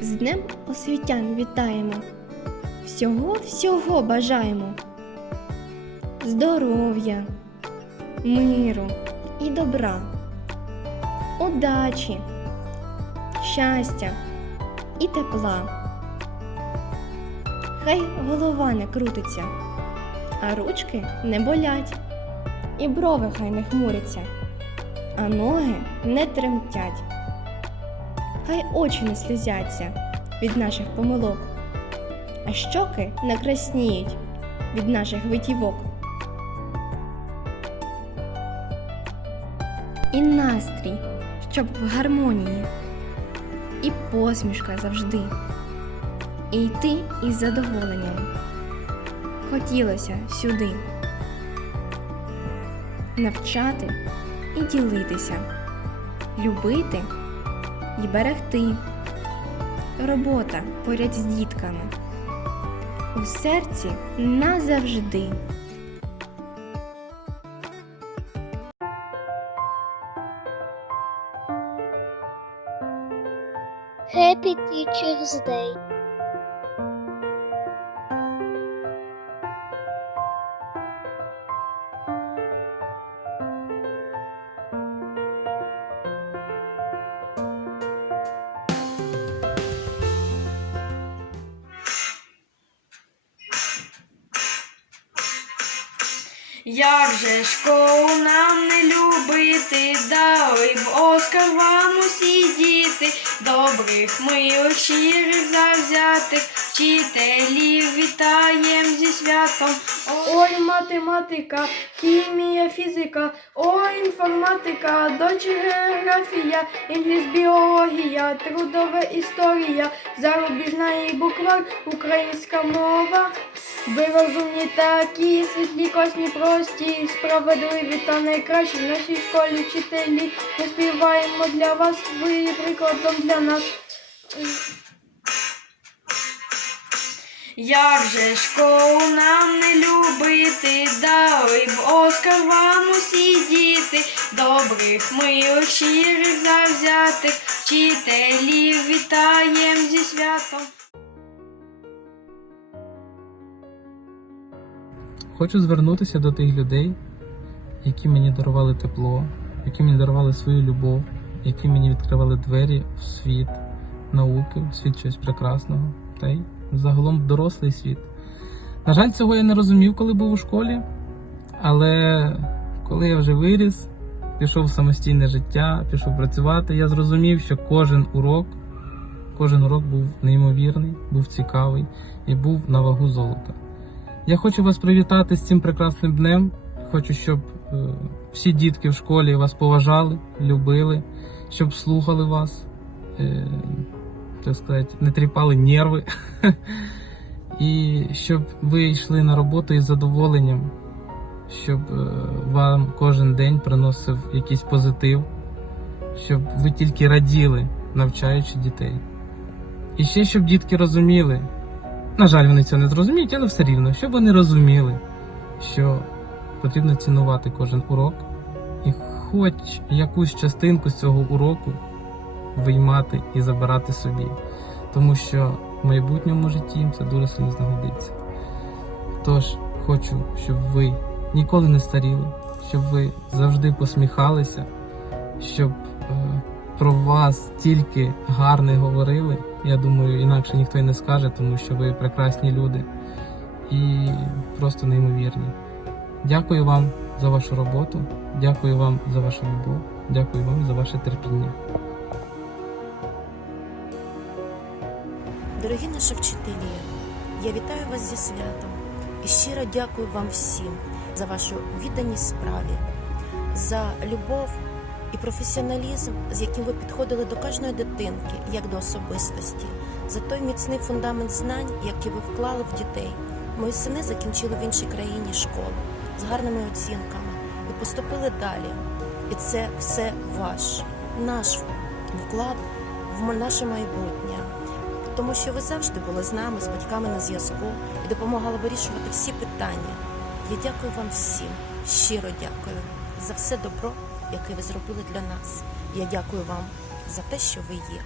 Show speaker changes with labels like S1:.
S1: З Днем освітян вітаємо. Всього всього бажаємо. Здоров'я, миру і добра, удачі, щастя і тепла. Хай голова не крутиться, а ручки не болять, і брови хай не хмуряться, а ноги не тремтять. Хай очі не сльозяться від наших помилок, а щоки не красніють від наших витівок. І настрій, щоб в гармонії, і посмішка завжди, і йти із задоволенням. Хотілося сюди навчати і ділитися, любити і берегти. Робота поряд з дітками. У серці назавжди.
S2: Happy Teacher's Day.
S3: Як же школу нам не любити, дали б Оскар вам усі діти, добрих, милих, щирих, завзятих, вчителів. Вітаєм зі святом.
S4: Ой, математика, хімія, фізика, ой, інформатика, дочі географія, інгліз, біологія, трудова історія, зарубіжна і буквар, українська мова. Ви розумні такі, світлі, косні, прості, справедливі та найкращі в нашій школі вчителі. Ми співаємо для вас, ви прикладом для нас.
S3: Як же школу нам не любити, дали б Оскар вам усі діти, добрих, милих, щирих, завзятих, вчителів вітаєм зі святом.
S5: Хочу звернутися до тих людей, які мені дарували тепло, які мені дарували свою любов, які мені відкривали двері в світ науки, в світ чогось прекрасного, та й загалом в дорослий світ. На жаль, цього я не розумів, коли був у школі, але коли я вже виріс, пішов в самостійне життя, пішов працювати, я зрозумів, що кожен урок, кожен урок був неймовірний, був цікавий і був на вагу золота. Я хочу вас привітати з цим прекрасним днем. Хочу, щоб е, всі дітки в школі вас поважали, любили, щоб слухали вас, е, так сказати, не тріпали нерви. І щоб ви йшли на роботу із задоволенням, щоб е, вам кожен день приносив якийсь позитив, щоб ви тільки раділи, навчаючи дітей. І ще щоб дітки розуміли, на жаль, вони цього не зрозуміють, але все рівно, щоб вони розуміли, що потрібно цінувати кожен урок і хоч якусь частинку з цього уроку виймати і забирати собі. Тому що в майбутньому житті це дуже сильно знагодиться. Тож хочу, щоб ви ніколи не старіли, щоб ви завжди посміхалися, щоб е, про вас тільки гарне говорили. Я думаю, інакше ніхто й не скаже, тому що ви прекрасні люди і просто неймовірні. Дякую вам за вашу роботу, дякую вам за вашу любов, дякую вам за ваше терпіння.
S6: Дорогі наші вчителі, я вітаю вас зі святом і щиро дякую вам всім за вашу відданість справі, за любов і професіоналізм, з яким ви підходили до кожної дитинки, як до особистості, за той міцний фундамент знань, які ви вклали в дітей. Мої сини закінчили в іншій країні школу з гарними оцінками і поступили далі. І це все ваш, наш вклад в наше майбутнє тому що ви завжди були з нами, з батьками на зв'язку і допомагали вирішувати всі питання. Я дякую вам всім, щиро дякую за все добро, яке ви зробили для нас. Я дякую вам за те, що ви є.